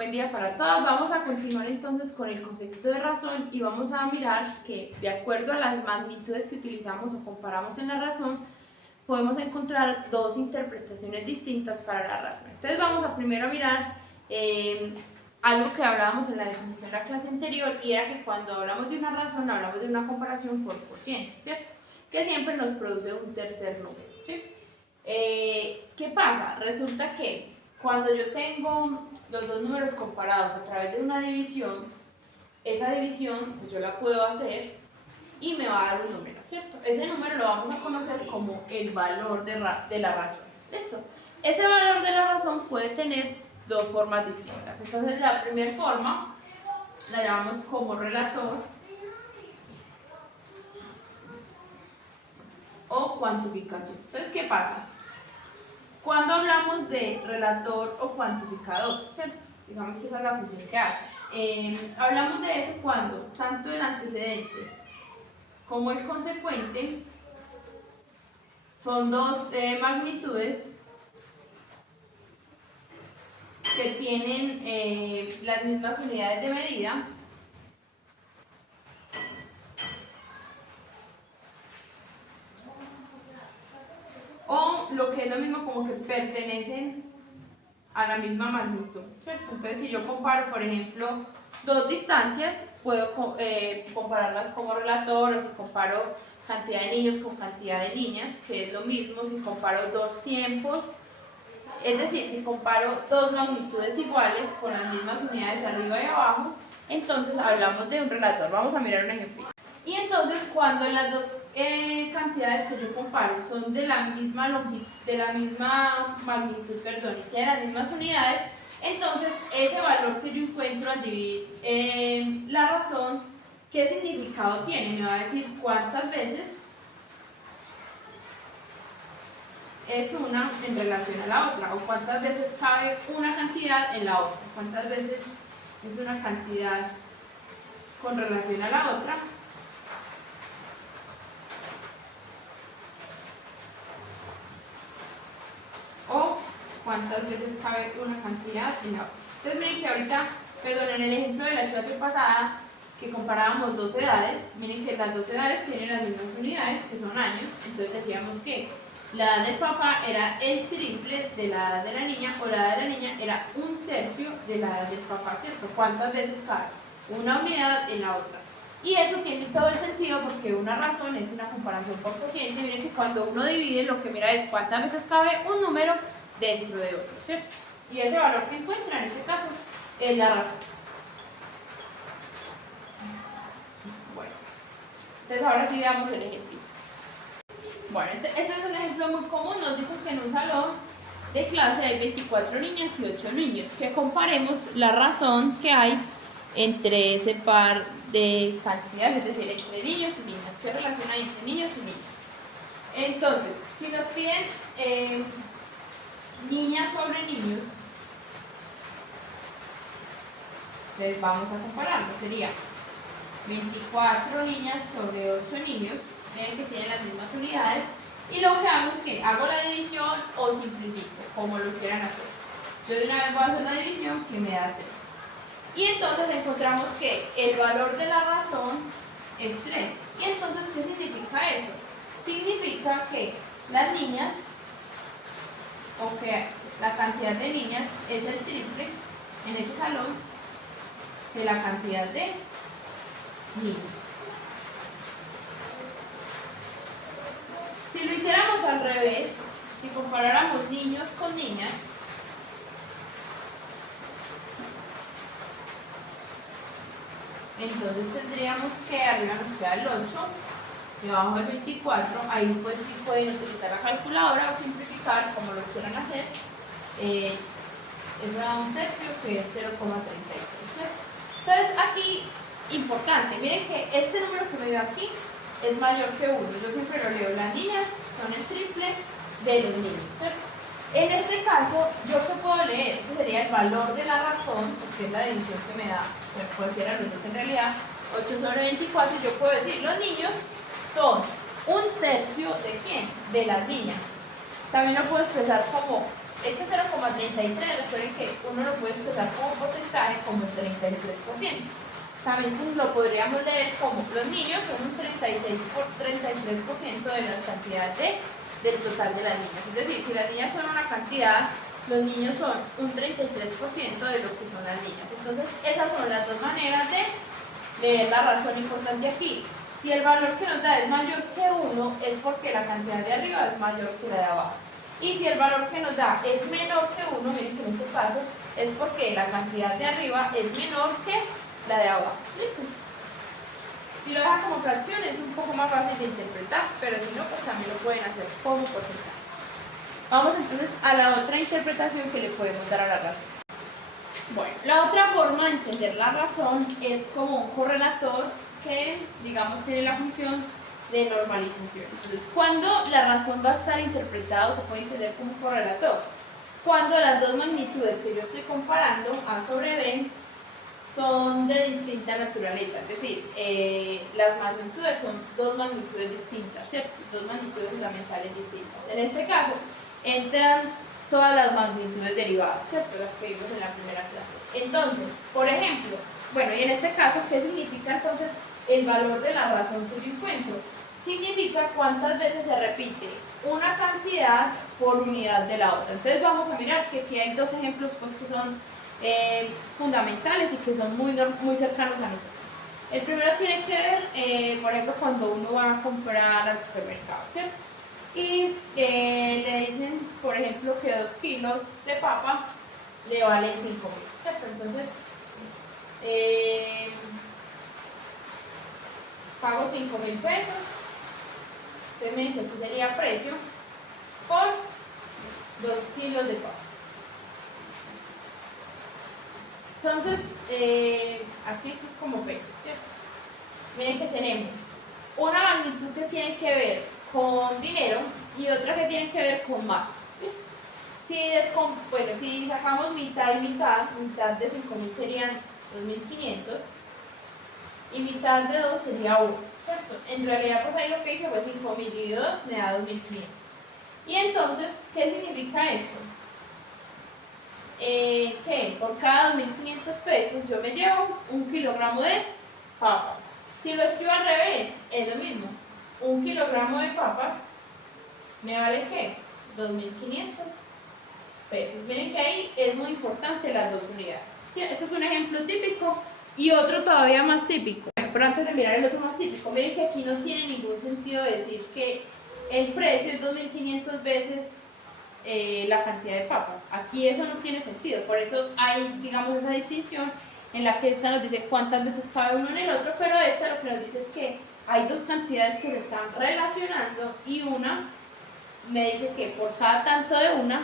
Buen día para todos. Vamos a continuar entonces con el concepto de razón y vamos a mirar que de acuerdo a las magnitudes que utilizamos o comparamos en la razón, podemos encontrar dos interpretaciones distintas para la razón. Entonces vamos a primero mirar algo que hablábamos en la definición de la clase anterior, y era que cuando hablamos de una razón hablamos de una comparación por cociente, ¿cierto? Que siempre nos produce un tercer número, ¿sí? ¿Qué pasa? Resulta que cuando yo tengo los dos números comparados a través de una división, esa división pues yo la puedo hacer y me va a dar un número, ¿cierto? Ese número lo vamos a conocer como el valor de la razón. ¿Listo? Ese valor de la razón puede tener dos formas distintas. Entonces la primera forma la llamamos como relator o cuantificación. Entonces, ¿qué pasa? Cuando hablamos de relator o cuantificador, ¿cierto? Digamos que esa es la función que hace. Hablamos de eso cuando tanto el antecedente como el consecuente son dos magnitudes que tienen las mismas unidades de medida o lo que es lo mismo, como que pertenecen a la misma magnitud, ¿cierto? Entonces, si yo comparo, por ejemplo, dos distancias, puedo compararlas como relator, o si comparo cantidad de niños con cantidad de niñas, que es lo mismo si comparo dos tiempos, es decir, si comparo dos magnitudes iguales con las mismas unidades arriba y abajo, entonces hablamos de un relator. Vamos a mirar un ejemplo. Y entonces, cuando las dos cantidades que yo comparo son de la misma magnitud, y tienen las mismas unidades, entonces ese valor que yo encuentro al dividir la razón, ¿qué significado tiene? Me va a decir cuántas veces es una en relación a la otra, o cuántas veces cabe una cantidad en la otra, cuántas veces es una cantidad con relación a la otra, o cuántas veces cabe una cantidad en la otra. Entonces miren que ahorita, en el ejemplo de la clase pasada que comparábamos dos edades, miren que las dos edades tienen las mismas unidades, que son años. Entonces decíamos que la edad del papá era el triple de la edad de la niña, o la edad de la niña era un tercio de la edad del papá, ¿cierto? ¿Cuántas veces cabe una unidad en la otra? Y eso tiene todo el sentido porque una razón es una comparación por cociente. Miren que cuando uno divide, lo que mira es cuántas veces cabe un número dentro de otro, ¿cierto? Y ese valor que encuentra en este caso es la razón. Bueno, entonces ahora sí veamos el ejemplo. Bueno, este es un ejemplo muy común. Nos dicen que en un salón de clase hay 24 niñas y 8 niños. Que comparemos la razón que hay entre ese par de cantidades, es decir, entre niños y niñas. ¿Qué relación hay entre niños y niñas? Entonces, si nos piden niñas sobre niños, les vamos a compararlo. Sería 24 niñas sobre 8 niños. Miren que tienen las mismas unidades. Y lo que hago es que hago la división o simplifico, como lo quieran hacer. Yo de una vez voy a hacer la división, que me da 3. Y entonces encontramos que el valor de la razón es 3. ¿Y entonces qué significa eso? Significa que las niñas, o que la cantidad de niñas es el triple en ese salón que la cantidad de niños. Si lo hiciéramos al revés, si comparáramos niños con niñas, entonces tendríamos que arriba nos queda el 8 y abajo el 24. Ahí pues sí pueden utilizar la calculadora o simplificar como lo quieran hacer. Eso da un tercio, que es 0,33, ¿cierto? Entonces aquí, importante, miren que este número que me dio aquí es mayor que 1. Yo siempre lo leo, las niñas son el triple de los niños, ¿cierto? En este caso, ¿yo qué puedo leer? Ese sería el valor de la razón, porque es la división que me da, cualquiera de los dos en realidad, 8 sobre 24. Yo puedo decir, los niños son un tercio de ¿quién? De las niñas. También lo puedo expresar como, este 0,33, recuerden que uno lo puede expresar como porcentaje como 33%. También lo podríamos leer como los niños son un 33% de las cantidades del total de las niñas. Es decir, si las niñas son una cantidad, los niños son un 33% de lo que son las niñas. Entonces, esas son las dos maneras de leer la razón. Importante aquí. Si el valor que nos da es mayor que 1, es porque la cantidad de arriba es mayor que la de abajo. Y si el valor que nos da es menor que 1, miren que en este caso es porque la cantidad de arriba es menor que la de abajo. ¿Listo? Si lo dejan como fracción es un poco más fácil de interpretar, pero si no, pues también lo pueden hacer como porcentajes. Vamos entonces a la otra interpretación que le podemos dar a la razón. Bueno, la otra forma de entender la razón es como un correlator que, digamos, tiene la función de normalización. Entonces, cuando la razón va a estar interpretada, se puede entender como un correlator. Cuando las dos magnitudes que yo estoy comparando, A sobre B, son de distinta naturaleza, es decir, las magnitudes son dos magnitudes distintas, ¿cierto? Dos magnitudes fundamentales distintas. En este caso, entran todas las magnitudes derivadas, ¿cierto? Las que vimos en la primera clase. Entonces, por ejemplo, bueno, y en este caso, ¿qué significa entonces el valor de la razón que yo encuentro? Significa cuántas veces se repite una cantidad por unidad de la otra. Entonces vamos a mirar que aquí hay dos ejemplos pues, que son fundamentales y que son muy cercanos a nosotros. El primero tiene que ver, por ejemplo, cuando uno va a comprar al supermercado, ¿cierto? Y le dicen, por ejemplo, que 2 kilos de papa le valen 5.000, ¿cierto? Entonces, pago 5.000 pesos. Entonces, miren que aquí sería precio por 2 kilos de papa. Entonces, aquí esto es como pesos, ¿cierto? Miren que tenemos una magnitud que tiene que ver con dinero y otra que tiene que ver con masa. ¿Listo? Si sacamos mitad y mitad de 5.000 serían 2.500 y mitad de 2 sería 1, ¿cierto? En realidad, pues ahí lo que hice fue 5.000 dividido 2 me da 2.500. Y entonces, ¿qué significa esto? Que por cada 2.500 pesos yo me llevo 1 kilogramo de papas. Si lo escribo al revés, es lo mismo. 1 kilogramo de papas me vale ¿qué? 2.500 pesos. Miren que ahí es muy importante las dos unidades. ¿Sí? Este es un ejemplo típico y otro todavía más típico. Pero antes de mirar el otro más típico, miren que aquí no tiene ningún sentido decir que el precio es 2.500 veces la cantidad de papas. Aquí eso no tiene sentido, por eso hay, digamos, esa distinción en la que esta nos dice cuántas veces cabe uno en el otro, pero esta lo que nos dice es que hay dos cantidades que se están relacionando y una me dice que por cada tanto de una,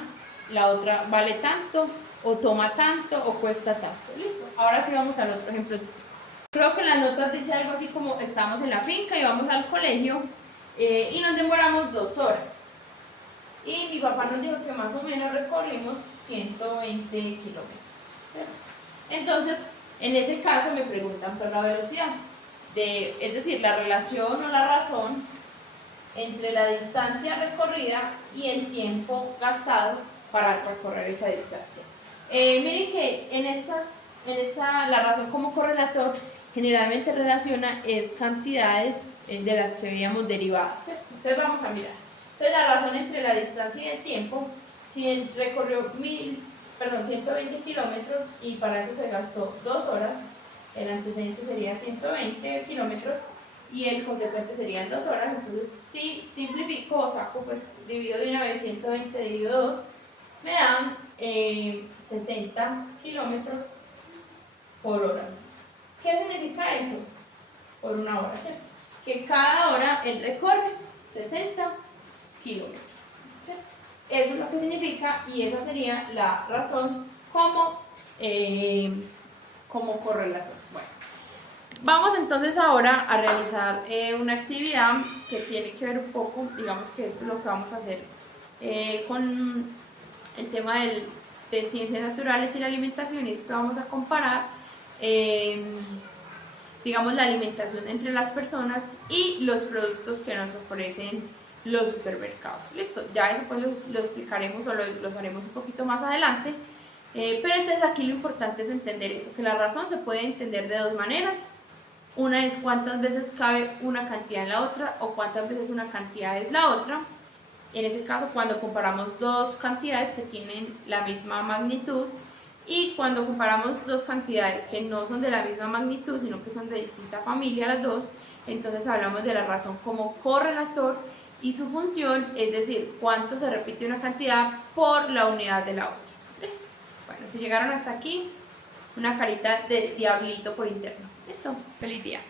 la otra vale tanto, o toma tanto, o cuesta tanto. Listo. Ahora sí vamos al otro ejemplo típico. Creo que en las notas dice algo así como estamos en la finca y vamos al colegio y nos demoramos 2 horas. Y mi papá nos dijo que más o menos recorrimos 120 kilómetros, ¿cierto? Entonces, en ese caso me preguntan por la velocidad, es decir, la relación o la razón entre la distancia recorrida y el tiempo gastado para recorrer esa distancia. Miren que la razón como correlator generalmente relaciona es cantidades de las que veíamos derivadas, ¿cierto? Entonces vamos a mirar. Entonces la razón entre la distancia y el tiempo, si él recorrió 120 kilómetros y para eso se gastó 2 horas, el antecedente sería 120 kilómetros y el consecuente serían 2 horas, entonces si simplifico o saco, pues divido de una vez 120 dividido 2, me dan 60 kilómetros por hora. ¿Qué significa eso? Por una hora, ¿cierto? Que cada hora él recorre 60 kilómetros, ¿cierto? Eso es lo que significa y esa sería la razón como correlator. Bueno, vamos entonces ahora a realizar una actividad que tiene que ver un poco, digamos que esto es lo que vamos a hacer con el tema de ciencias naturales y la alimentación, y es que vamos a comparar digamos la alimentación entre las personas y los productos que nos ofrecen los supermercados. Listo, ya eso pues lo explicaremos o lo haremos un poquito más adelante, Pero entonces aquí lo importante es entender eso, que la razón se puede entender de dos maneras. Una es cuántas veces cabe una cantidad en la otra o cuántas veces una cantidad es la otra. En ese caso, cuando comparamos dos cantidades que tienen la misma magnitud, y cuando comparamos dos cantidades que no son de la misma magnitud, sino que son de distinta familia las dos, entonces hablamos de la razón como correlator y su función es decir, cuánto se repite una cantidad por la unidad de la otra. ¿Listo? Bueno, si llegaron hasta aquí, una carita de diablito por interno. Listo, feliz día.